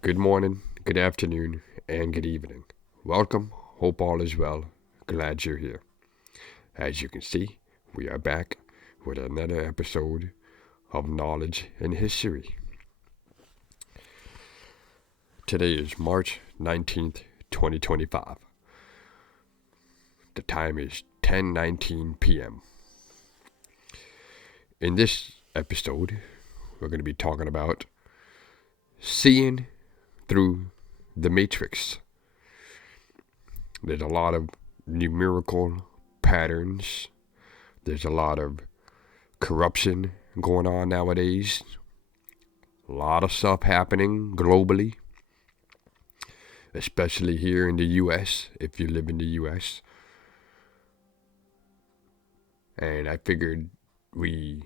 Good morning, good afternoon, and good evening. Welcome. Hope all is well. Glad you're here. As you can see, we are back with another episode of Knowledge and History. Today is March 19th, 2025. The time is 10:19 p.m. In this episode, we're going to be talking about seeing through the matrix. There's a lot of numerical patterns. There's a lot of corruption going on nowadays. A lot of stuff happening globally, especially here in the U.S., if you live in the U.S. And I figured we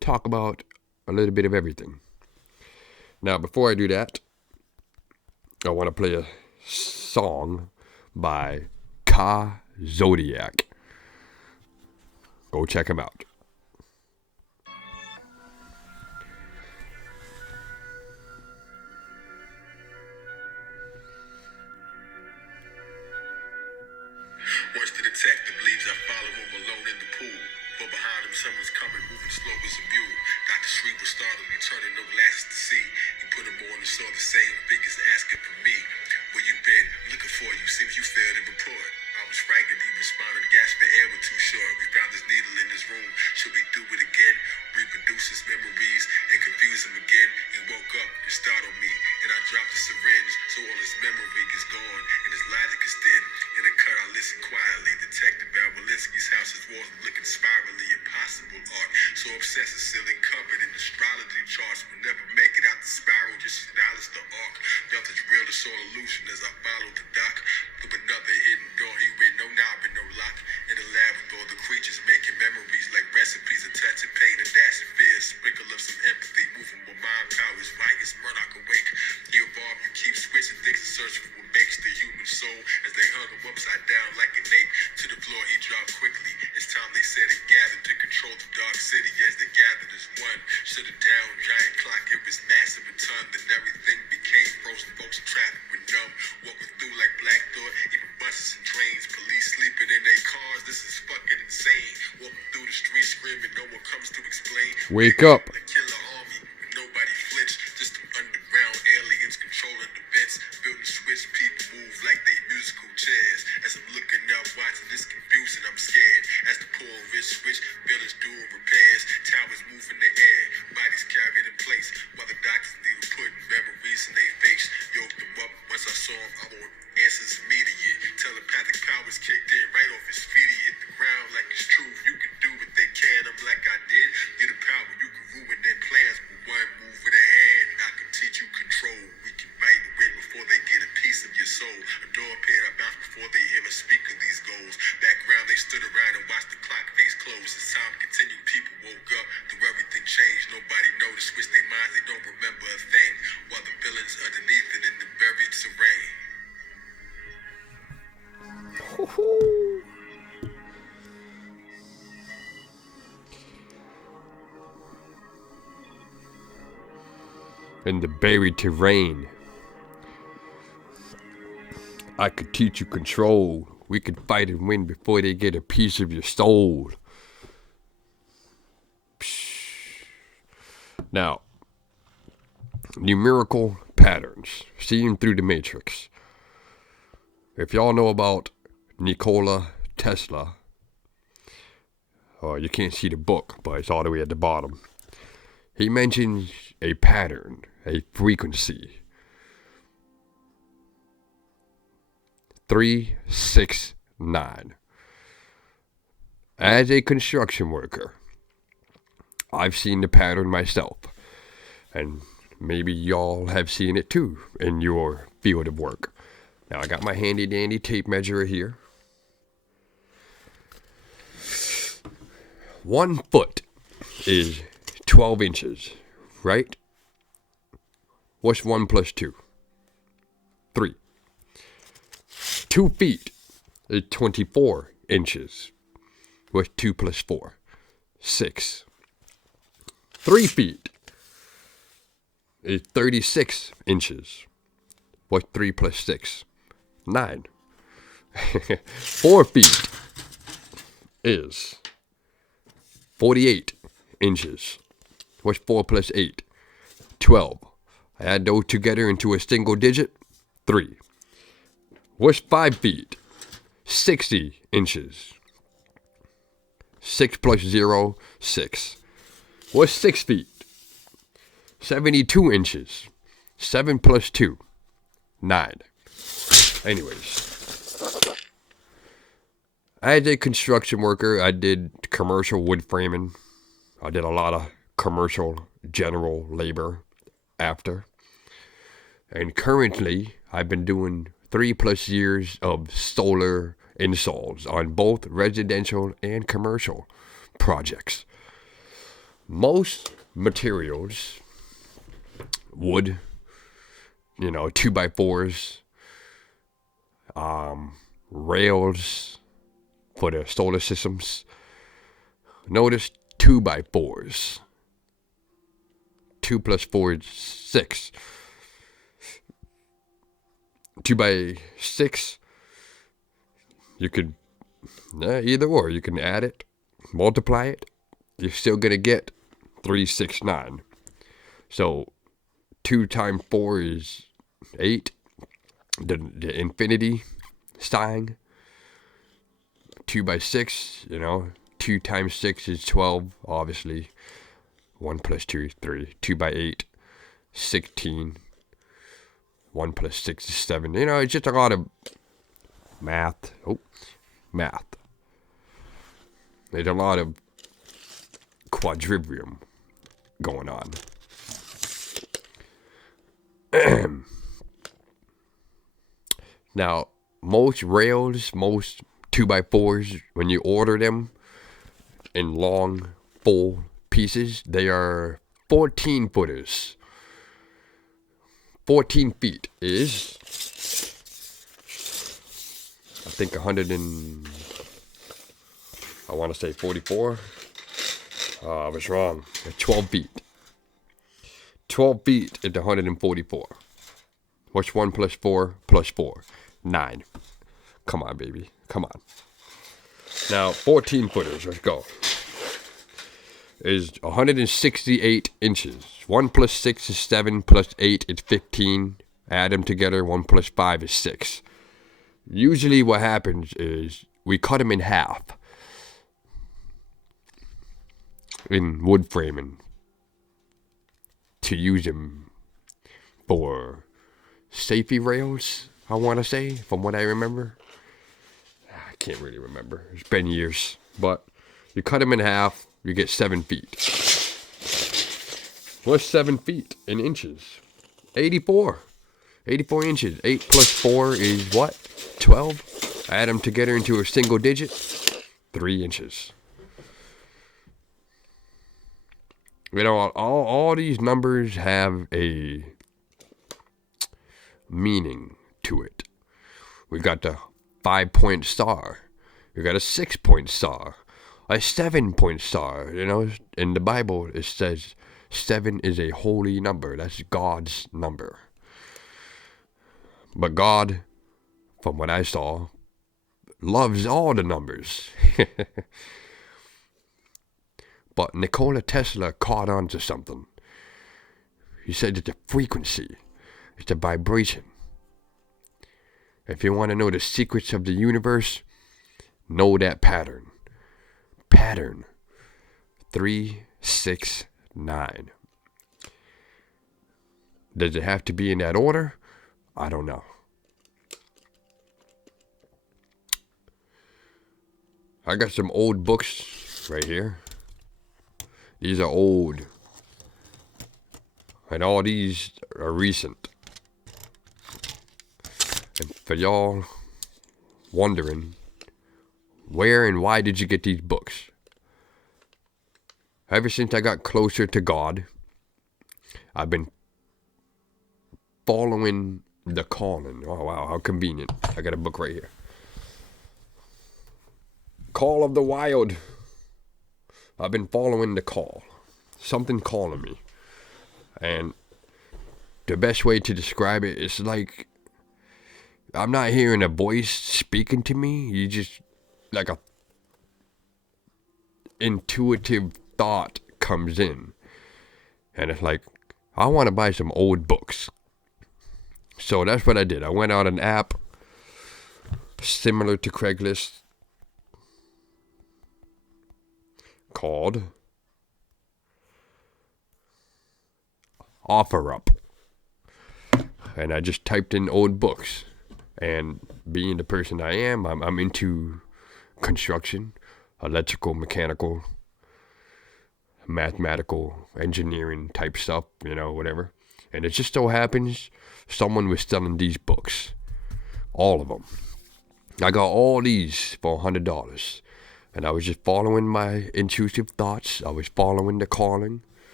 talk about a little bit of everything. Now, before I do that, I want to play a song by Ka Zodiac. Go check him out. Once the detective leaves, I follow him alone in the pool. But behind him, someone's coming, moving slow as a mule. Dr. Shreve was startled, he turned no glasses to see. He put him on and saw the same figures asking for me. Where you been? Looking for you. Seems you failed to report. I was frightened, he responded, gasping air was too short. We found this needle in his room. Should we do it again? Reproduce his memories and confuse him again? He woke up and startled me, and I dropped the syringe, so all his memory is gone, and his logic is thin. In a cut, I listened quietly. Detective Walensky's house, his walls looking spirally impossible art. So obsessed the ceiling covered in astrology charts. Will never make it out the spiral, just as Alistair arc. Nothing's real, it's all illusion as I follow the doc. Through another hidden door, he with no knob and no lock. In the lab with all the creatures making memories like recipes of touching pain and dash of fear. Sprinkle of some empathy, moving with mind powers. Midas Murdoch awake. He evolved, you keep switching things and searching for what makes the human soul. As they hung him upside down like an ape. To the floor he dropped quickly. It's time they said it gathered to control the dark city as they gathered as one. Shut it down, giant clock, it was massive and ton. Then everything became frozen, folks traffic were numb. Walking through like Black Thought, even buses and trains. Police sleeping in their cars, this is fucking insane. Walking through the streets screaming, no one comes to explain. Wake up. The killer army, but nobody flinched. Just the underground aliens controlling the vents. Building switch, people move like they musical chairs. As I'm looking up, watching this confusing, I'm scared. As the poor rich switch, buildings doing repairs. Towers move in the air, bodies carried in place. While the doctors need to put memories in their face. Yoked them up, once I saw him, I want answers immediate. Telepathic powers kicked in right off his feet. He hit the ground like it's true. You can do what they can, I'm like I did. Get the power, you can ruin their plans. With one move of their hand, I can teach you control. We can fight and win before they get a piece of your soul. A door appeared, I bounced before they ever speak of these goals. Background, they stood around and watched the clock face close. As time continued, people woke up. Through everything changed, nobody noticed. Switched their minds, they don't remember a thing. While the villains underneath it in the buried terrain. In the buried terrain. I could teach you control. We could fight and win before they get a piece of your soul. Psh. Now, numerical patterns. Seeing through the matrix. If y'all know about Nikola Tesla, you can't see the book, but it's all the way at the bottom. He mentions a pattern, a frequency. 369. As a construction worker, I've seen the pattern myself, and maybe y'all have seen it too in your field of work. Now I got my handy dandy tape measure here. 1 foot is 12 inches, right? What's 1 plus 2? 3. 2 feet is 24 inches. What's 2 plus 4? 6. 3 feet is 36 inches. What's 3 plus 6? 9. 4 feet is 48 inches. What's 4 plus 8? 12. Add those together into a single digit. 3. What's 5 feet? 60 inches. 6 plus 0, 6. What's 6 feet? 72 inches. 7 plus 2, 9. Anyways, as a construction worker, I did commercial wood framing. I did a lot of commercial general labor after. And currently, I've been doing 3+ years of solar installs on both residential and commercial projects. Most materials, wood, 2x4s, rails for the solar systems. Notice 2x4s. 2 plus 4 is 6. 2x6, you could, either or, you can add it, multiply it, you're still going to get 369. So 2 times 4 is 8, the infinity sign. 2x6, 2 times 6 is 12, obviously. 1 plus 2 is 3. 2x8, 16. 1 plus 6 is 7. It's just a lot of math. Math. There's a lot of quadrivium going on. Now, most rails, most 2x4s, when you order them in long, full pieces, they are 14 footers. 14 feet is, I think, 44. I was wrong. 12 feet. 12 feet is 144. What's 1 plus 4 plus 4? 9. Come on, baby. Come on. Now, 14 footers. Let's go. Is 168 inches. 1 plus 6 is 7, plus 8 is 15. Add them together, 1 plus 5 is 6. Usually what happens is we cut them in half in wood framing to use them for safety rails, I want to say, from what I remember. I can't really remember. It's been years. But you cut them in half, you get 7 feet. What's 7 feet in inches? 84. 84 inches. 8 plus 4 is what? 12. Add them together into a single digit. 3 inches. All these numbers have a meaning to it. We got the 5-point star. We got a 6-point star. A 7-point star. In the Bible it says 7 is a holy number. That's God's number. But God, from what I saw, loves all the numbers. But Nikola Tesla caught on to something. He said it's a frequency. It's a vibration. If you want to know the secrets of the universe, know that pattern. Pattern 3, 6, 9. Does it have to be in that order? I don't know. I got some old books right here. These are old. And all these are recent. And for y'all wondering, where and why did you get these books? Ever since I got closer to God, I've been following the calling. Oh, wow, how convenient. I got a book right here. Call of the Wild. I've been following the call. Something calling me. And the best way to describe it is like I'm not hearing a voice speaking to me. You just like a intuitive thought comes in, and it's like I want to buy some old books. So that's what I did. I went on an app similar to Craigslist called OfferUp. And I just typed in old books. And being the person I am, I'm into construction, electrical, mechanical, mathematical, engineering type stuff, whatever. And it just so happens someone was selling these books. All of them. I got all these for $100. And I was just following my intrusive thoughts. I was following the calling.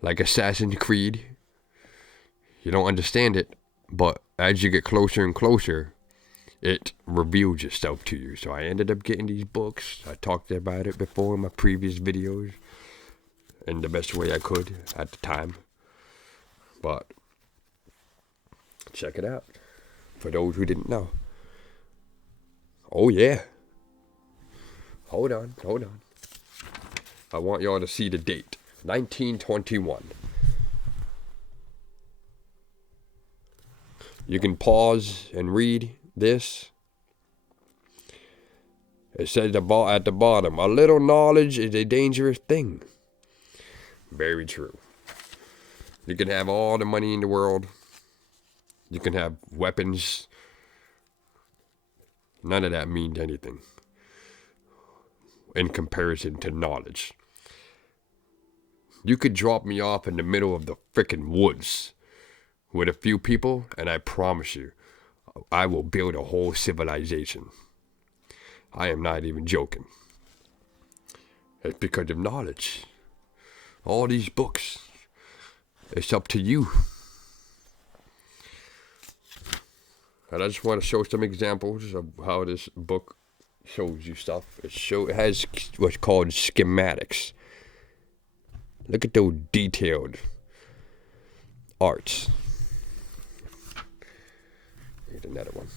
Like Assassin's Creed. You don't understand it, but as you get closer and closer, it reveals itself to you. So I ended up getting these books. I talked about it before in my previous videos in the best way I could at the time. But check it out for those who didn't know. Oh yeah. Hold on. I want y'all to see the date. 1921. You can pause and read this. It says at the bottom, a little knowledge is a dangerous thing. Very true. You can have all the money in the world. You can have weapons. None of that means anything in comparison to knowledge. You could drop me off in the middle of the frickin' woods with a few people, and I promise you, I will build a whole civilization. I am not even joking. It's because of knowledge. All these books. It's up to you. And I just want to show some examples of how this book shows you stuff. It has what's called schematics. Look at those detailed arts. Here's another one.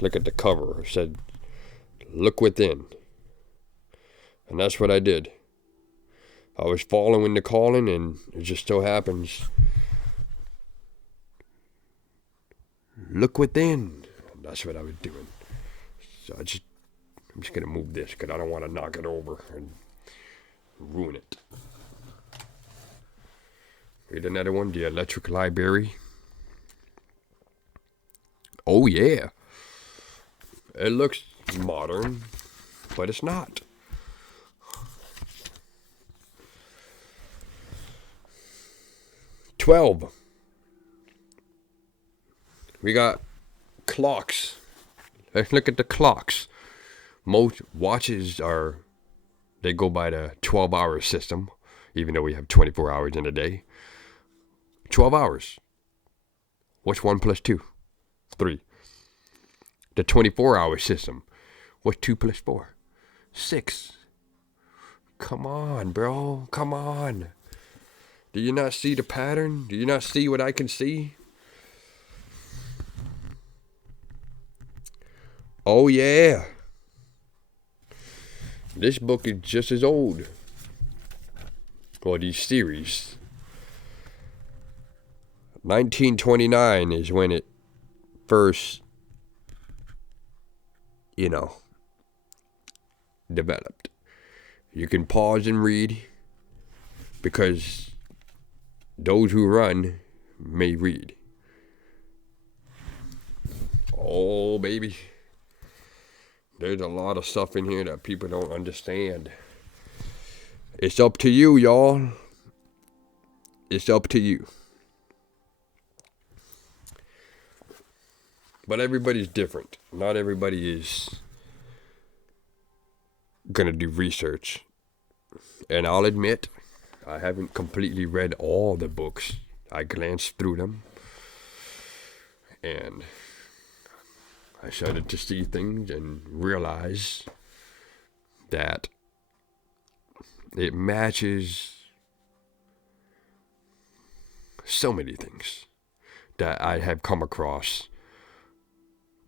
Look at the cover. It said, "Look within." And that's what I did. I was following the calling, and it just so happens. Look within. And that's what I was doing. So I'm just going to move this because I don't want to knock it over and ruin it. Here's another one, the Electric Library. Oh yeah. It looks modern, but it's not. $12. We got clocks. Let's look at the clocks. Most watches they go by the 12-hour system, even though we have 24 hours in a day. 12 hours. What's 1 plus 2? 3. The 24-hour system. What's 2 plus 4? 6. Come on, bro. Come on. Do you not see the pattern? Do you not see what I can see? Oh, yeah. This book is just as old. Or these series. 1929 is when it first, developed. You can pause and read because those who run may read. Oh, baby. There's a lot of stuff in here that people don't understand. It's up to you, y'all. It's up to you. But everybody's different. Not everybody is going to do research. And I'll admit, I haven't completely read all the books. I glanced through them. And I started to see things and realize that it matches So many things that I have come across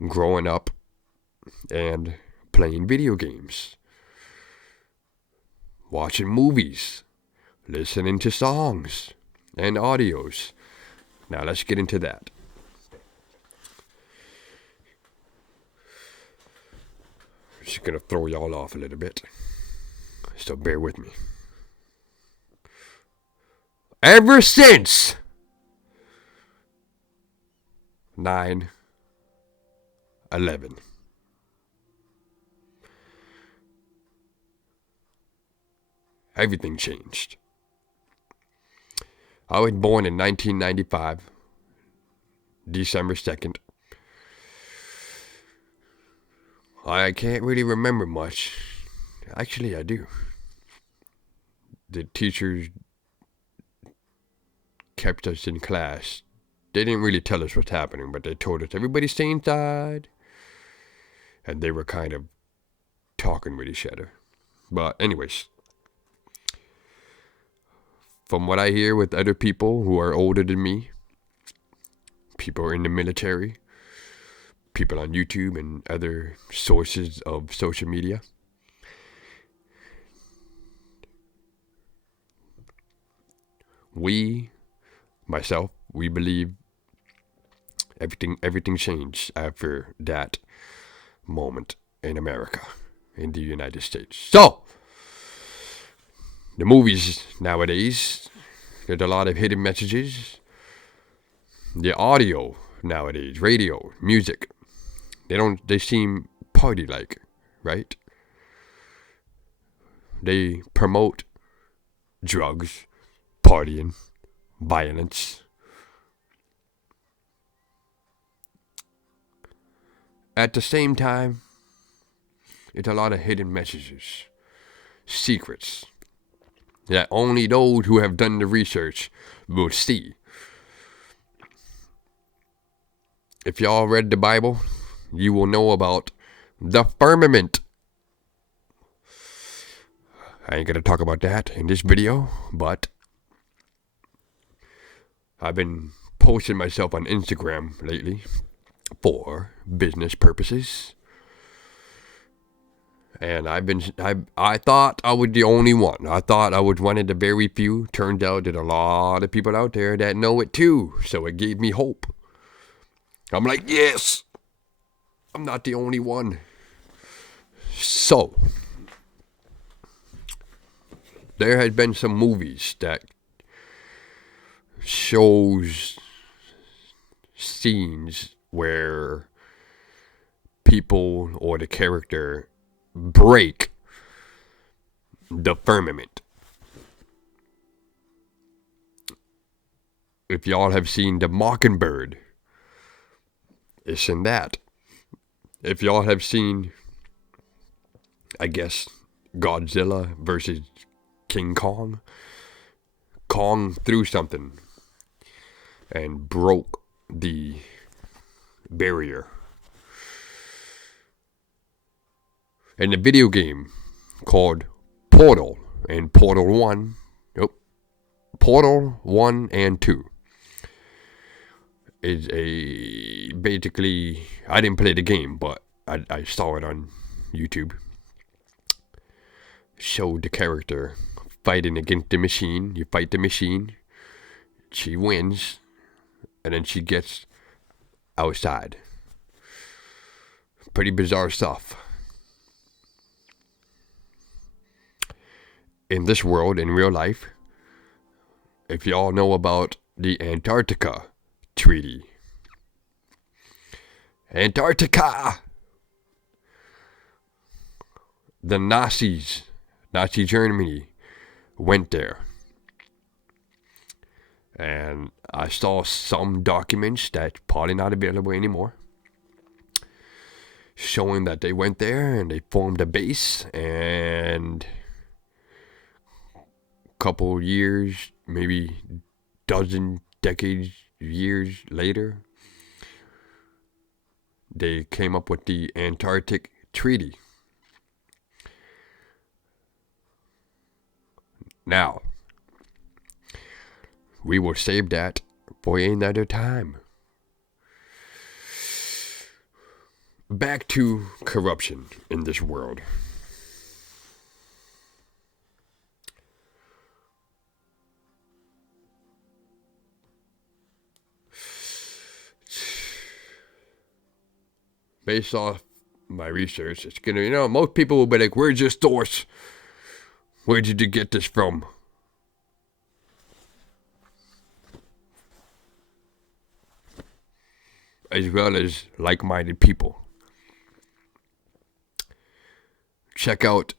growing up and playing video games, watching movies, listening to songs and audios. Now let's get into that. Just gonna throw y'all off a little bit, so bear with me. Ever since 9/11, everything changed. I was born in 1995, December 2nd. I can't really remember much. Actually, I do. The teachers kept us in class. They didn't really tell us what's happening, but they told us, everybody stay inside. And they were kind of talking with each other. But anyways, from what I hear with other people who are older than me, people in the military, people on YouTube and other sources of social media, we believe everything changed after that moment in America, in the United States. So, the movies nowadays, there's a lot of hidden messages. The audio nowadays, radio, music, they seem party-like, right? They promote drugs, partying, violence. At the same time, it's a lot of hidden messages, secrets, that only those who have done the research will see. If y'all read the Bible, you will know about the firmament. I ain't gonna talk about that in this video, but I've been posting myself on Instagram lately for business purposes. And I thought I was the only one. I thought I was one of the very few. Turns out there's a lot of people out there that know it too. So it gave me hope. I'm like, yes, I'm not the only one. So, there has been some movies that shows scenes where people or the character break the firmament. If y'all have seen The Mockingbird, it's in that. If y'all have seen, I guess, Godzilla versus King Kong, Kong threw something and broke the barrier. In the video game called Portal and Portal 1 and 2 is basically, I didn't play the game, but I saw it on YouTube. Showed the character fighting against the machine. You fight the machine, she wins, and then she gets outside. Pretty bizarre stuff. In this world, in real life, if y'all know about the Antarctica Treaty. Antarctica! The Nazi Germany, went there. And I saw some documents that's probably not available anymore, showing that they went there and they formed a base, and couple years, maybe dozen decades, years later, they came up with the Antarctic Treaty. Now, we will save that for another time. Back to corruption in this world. Based off my research, it's gonna, most people will be like, where's your source? Where did you get this from? As well as like-minded people. Check out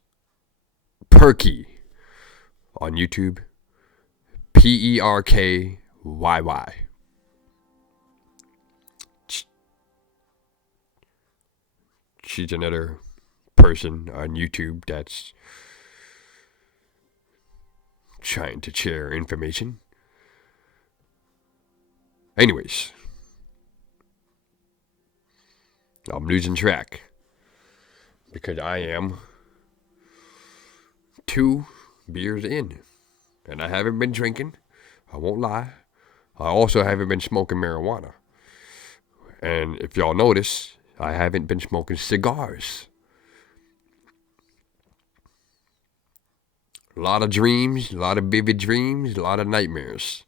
Perky on YouTube. Perkyy. She's another person on YouTube that's trying to share information. Anyways, I'm losing track because I am 2 beers in, and I haven't been drinking. I won't lie. I also haven't been smoking marijuana. And if y'all notice, I haven't been smoking cigars. A lot of dreams, a lot of vivid dreams, a lot of nightmares.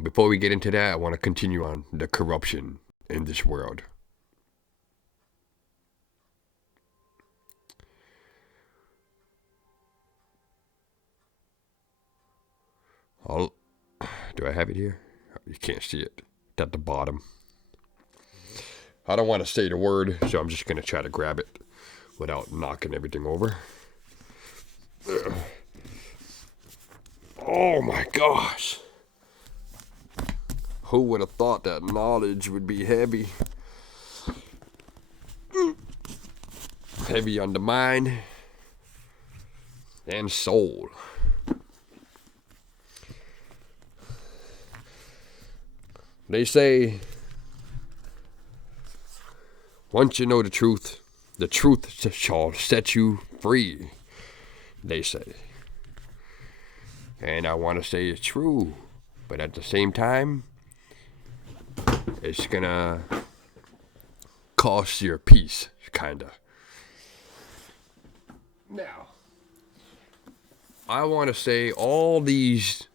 Before we get into that, I want to continue on the corruption in this world. Do I have it here? You can't see it. It's at the bottom. I don't want to say the word, so I'm just going to try to grab it without knocking everything over. Oh my gosh. Who would have thought that knowledge would be heavy? Heavy on the mind and soul. They say, once you know the truth shall set you free, they say. And I want to say it's true, but at the same time, it's gonna cost your peace, kinda. Now, I want to say all these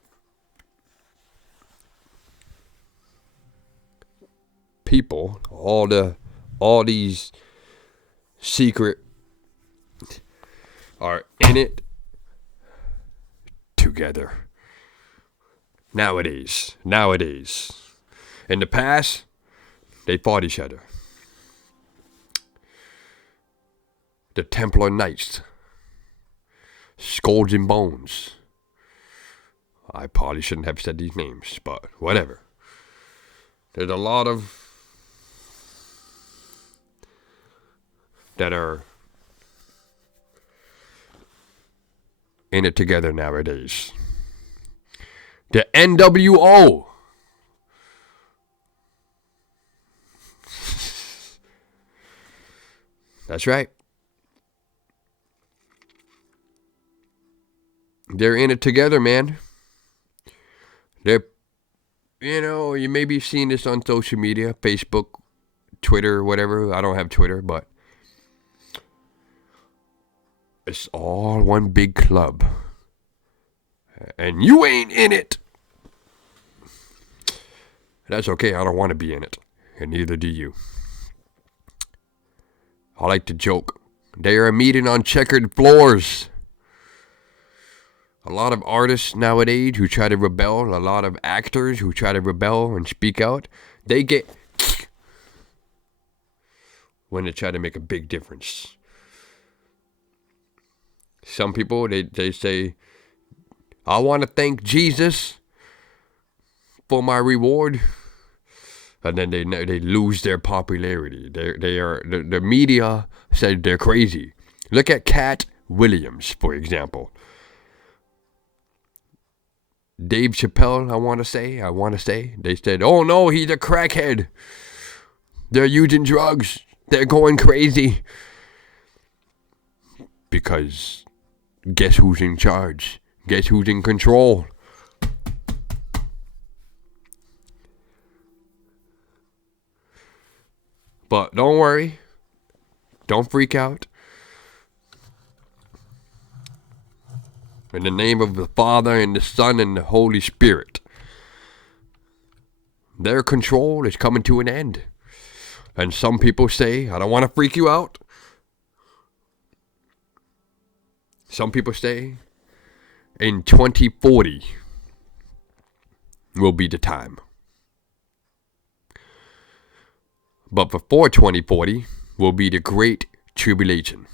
people, all these secret are in it together. Nowadays. In the past, they fought each other. The Templar Knights. Skulls and Bones. I probably shouldn't have said these names, but whatever. There's a lot of that are in it together nowadays. The NWO. That's right. They're in it together, man. You may be seeing this on social media, Facebook, Twitter, whatever. I don't have Twitter, but it's all one big club. And you ain't in it. That's okay. I don't want to be in it. And neither do you. I like to joke. They are meeting on checkered floors. A lot of artists nowadays who try to rebel, a lot of actors who try to rebel and speak out, they get when they try to make a big difference. Some people, they say, I want to thank Jesus for my reward. And then they lose their popularity. The media said they're crazy. Look at Cat Williams, for example. Dave Chappelle, I want to say, they said, oh no, he's a crackhead. They're using drugs. They're going crazy. Because guess who's in charge? Guess who's in control? But don't worry. Don't freak out. In the name of the Father, and the Son, and the Holy Spirit. Their control is coming to an end. And some people say, I don't want to freak you out. Some people say, in 2040 will be the time. But before 2040 will be the Great Tribulation.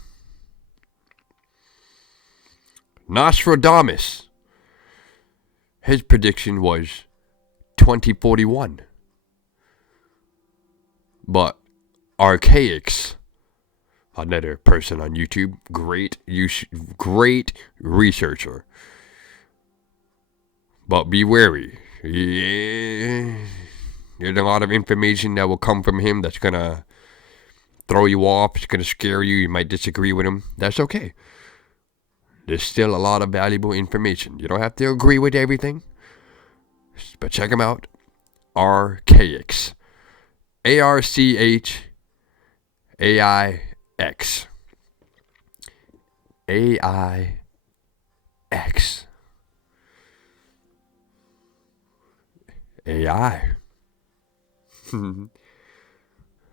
Nostradamus, his prediction was 2041. But Archaics, another person on YouTube, great researcher. But be wary. Yeah, there's a lot of information that will come from him that's going to throw you off. It's going to scare you. You might disagree with him. That's okay. There's still a lot of valuable information. You don't have to agree with everything. But check him out. Archaics. ARCHAIX. AIX. AI.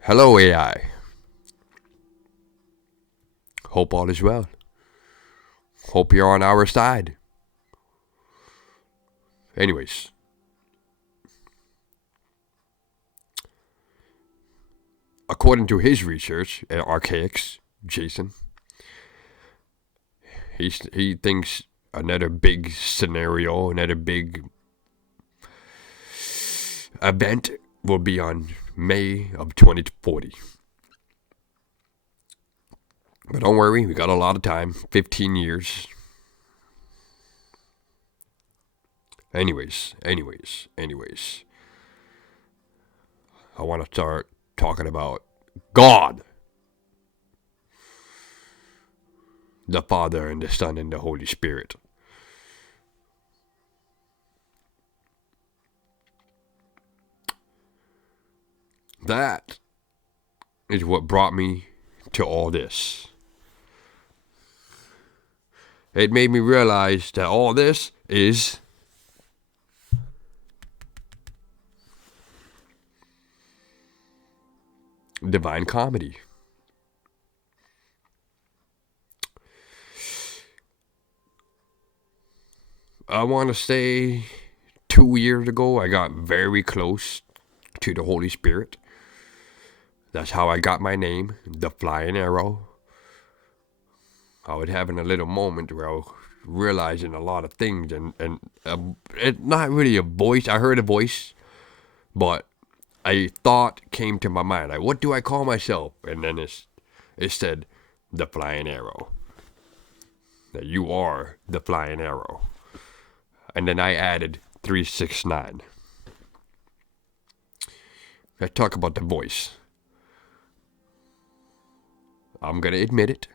Hello, AI. Hope all is well. Hope you're on our side. Anyways. According to his research, Archaics, Jason, he thinks another big scenario, another big event will be on May of 2040. But don't worry, we got a lot of time, 15 years. Anyways. I want to start talking about God. The Father and the Son and the Holy Spirit. That is what brought me to all this. It made me realize that all this is divine comedy. I want to say 2 years ago, I got very close to the Holy Spirit. That's how I got my name, the Flying Arrow. I was having a little moment where I was realizing a lot of things, and it's not really a voice. I heard a voice, but a thought came to my mind. Like, what do I call myself? And then it said, the Flying Arrow. That you are the Flying Arrow. And then I added 369. Let's talk about the voice. I'm going to admit it.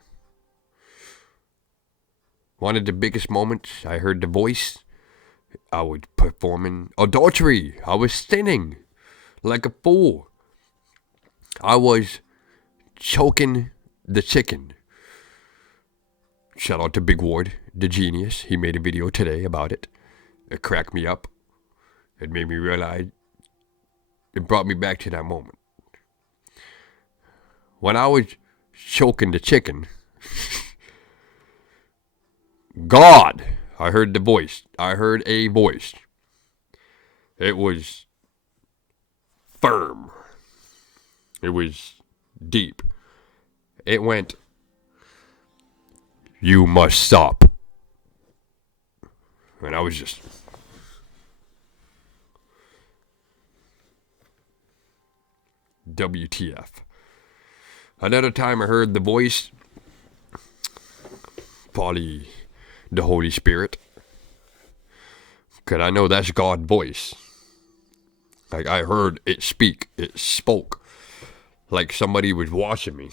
One of the biggest moments I heard the voice, I was performing adultery. I was sinning like a fool. I was choking the chicken. Shout out to Big Ward, the genius. He made a video today about it. It cracked me up. It made me realize. It brought me back to that moment. When I was choking the chicken, God, I heard the voice. I heard a voice. It was firm. It was deep. It went, you must stop. And I was just, WTF. Another time I heard the voice, probably the Holy Spirit. Because I know that's God's voice. Like I heard it speak. It spoke. Like somebody was watching me.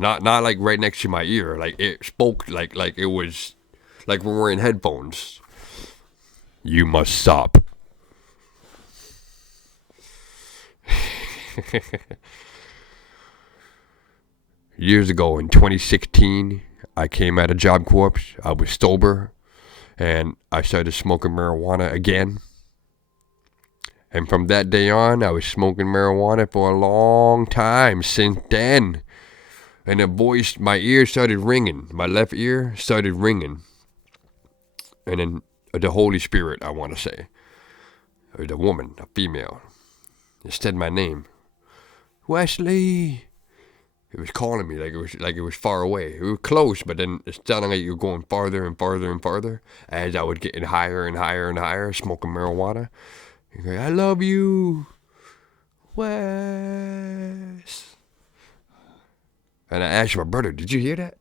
Not like right next to my ear. Like it spoke like it was like we're wearing headphones. You must stop. Years ago in 2016, I came out of Job Corps. I was sober, and I started smoking marijuana again. And from that day on, I was smoking marijuana for a long time since then. And my ear started ringing. My left ear started ringing. And then the Holy Spirit, I want to say, or the woman, a female, it said my name, Wesley. It was calling me like it was far away. It was close, but then it sounded like you were going farther and farther and farther as I was getting higher and higher and higher, smoking marijuana. You're like, I love you, Wes. And I asked my brother, did you hear that?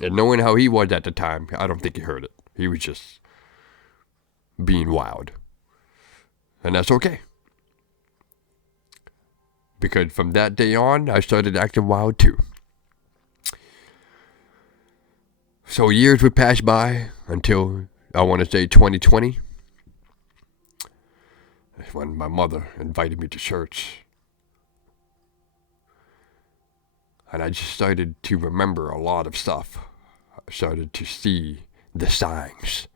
And knowing how he was at the time, I don't think he heard it. He was just being wild. And that's okay. Because from that day on, I started acting wild too. So years would pass by until, I want to say, 2020. That's when my mother invited me to church. And I just started to remember a lot of stuff. I started to see the signs.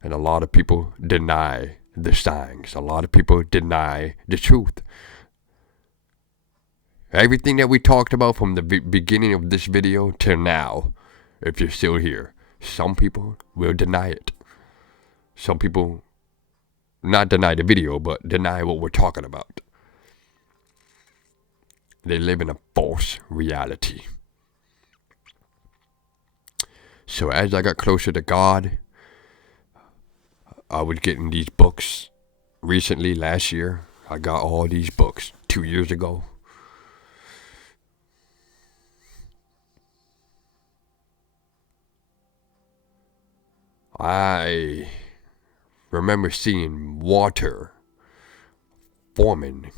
And a lot of people deny the signs. A lot of people deny the truth. Everything that we talked about from the beginning of this video till now, if you're still here, some people will deny it. Some people not deny the video, but deny what we're talking about. They live in a false reality. So as I got closer to God, I was getting these books. Recently, last year, I got all these books 2 years ago. I remember seeing water forming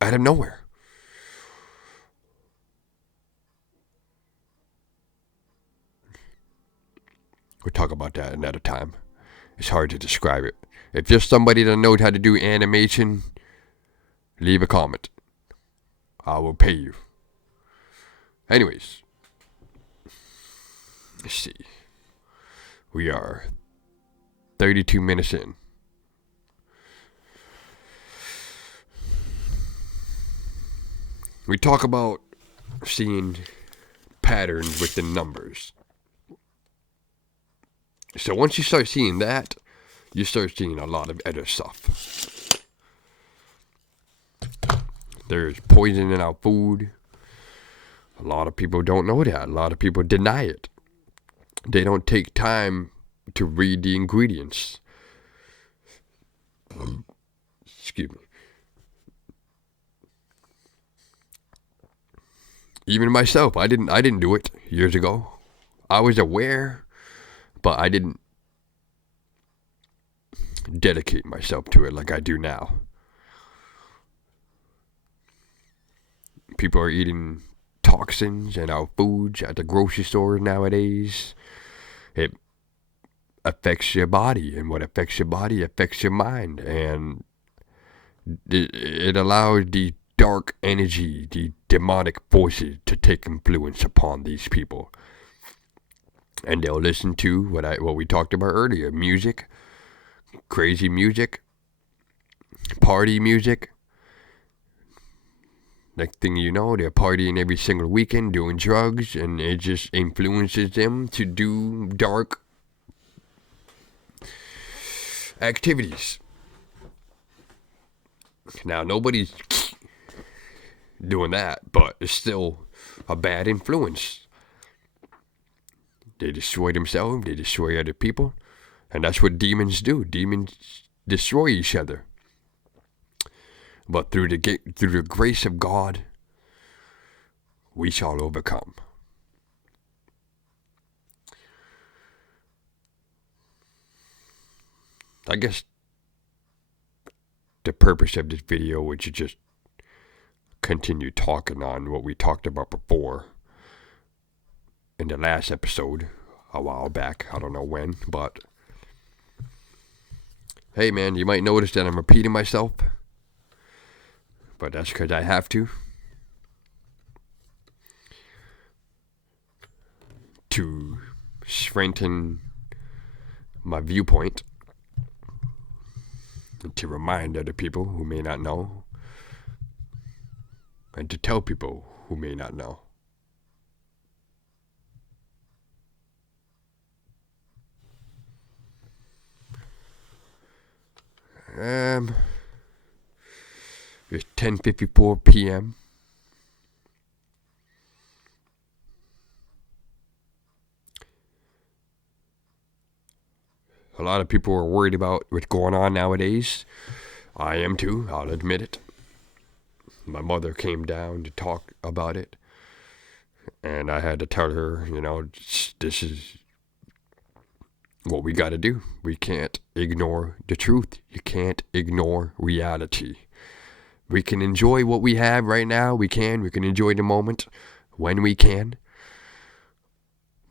out of nowhere. We'll talk about that another time. It's hard to describe it. If you're somebody that knows how to do animation, leave a comment. I will pay you. Anyways, let's see. We are 32 minutes in. We talk about seeing patterns within numbers. So once you start seeing that, you start seeing a lot of other stuff. There's poison in our food. A lot of people don't know that. A lot of people deny it. They don't take time to read the ingredients. Excuse me. Even myself, I didn't do it years ago. I was aware, but I didn't dedicate myself to it like I do now. People are eating toxins in our foods at the grocery store nowadays. It affects your body, and what affects your body affects your mind, and it allows the dark energy, the demonic forces to take influence upon these people. And they'll listen to what we talked about earlier, music, crazy music, party music. Next thing you know, they're partying every single weekend, doing drugs, and it just influences them to do dark activities. Now, nobody's doing that, but it's still a bad influence. They destroy themselves, they destroy other people, and that's what demons do. Demons destroy each other. But through the grace of God, we shall overcome. I guess the purpose of this video was to just continue talking on what we talked about before in the last episode a while back. I don't know when, but hey man, you might notice that I'm repeating myself, but that's because I have to strengthen my viewpoint, and to remind other people who may not know, and to tell people who may not know. It's 10:54 p.m. A lot of people are worried about what's going on nowadays. I am too, I'll admit it. My mother came down to talk about it, and I had to tell her, this is what we got to do. We can't ignore the truth. You can't ignore reality. We can enjoy what we have right now. We can enjoy the moment when we can.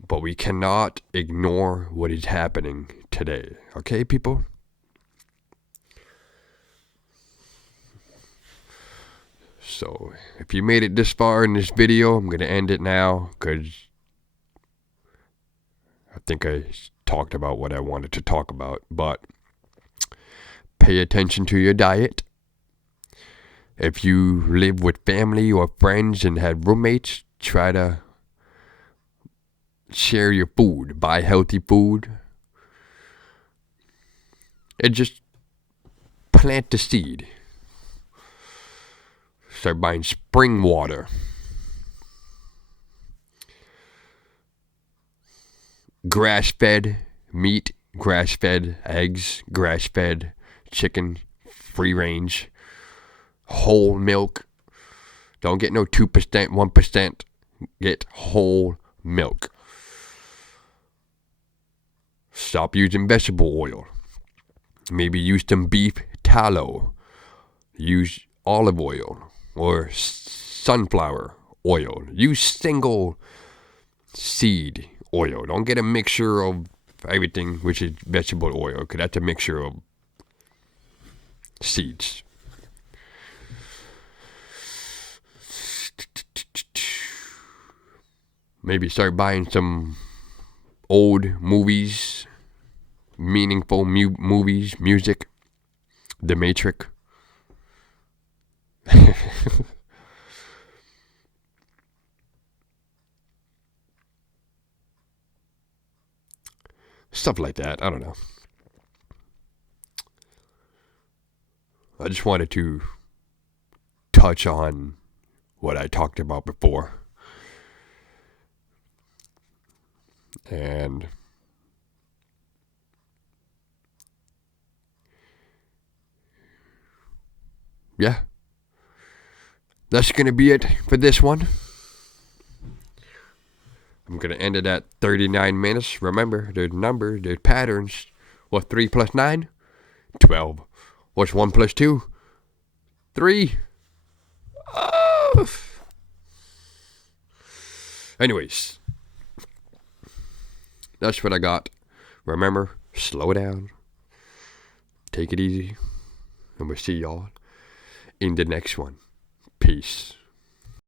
But we cannot ignore what is happening today. Okay, people? So, if you made it this far in this video, I'm going to end it now because I think I talked about what I wanted to talk about. But pay attention to your diet. If you live with family or friends and have roommates, try to share your food. Buy healthy food. And just plant the seed. Start buying spring water. Grass-fed meat, grass-fed eggs, grass-fed chicken, free range. Whole milk. Don't get no 2%, 1%. Get whole milk. Stop using vegetable oil. Maybe use some beef tallow. Use olive oil or sunflower oil. Use single seed oil. Don't get a mixture of everything, which is vegetable oil, because that's a mixture of seeds. Maybe start buying some old movies, meaningful movies, music, The Matrix. Stuff like that. I don't know. I just wanted to touch on what I talked about before. And yeah, that's going to be it for this one. I'm going to end it at 39 minutes. Remember, there's patterns. What's 3 plus 9? 12. What's 1 plus 2? 3. Oh. Anyways, that's what I got. Remember, slow down. Take it easy. And we'll see y'all in the next one. Peace.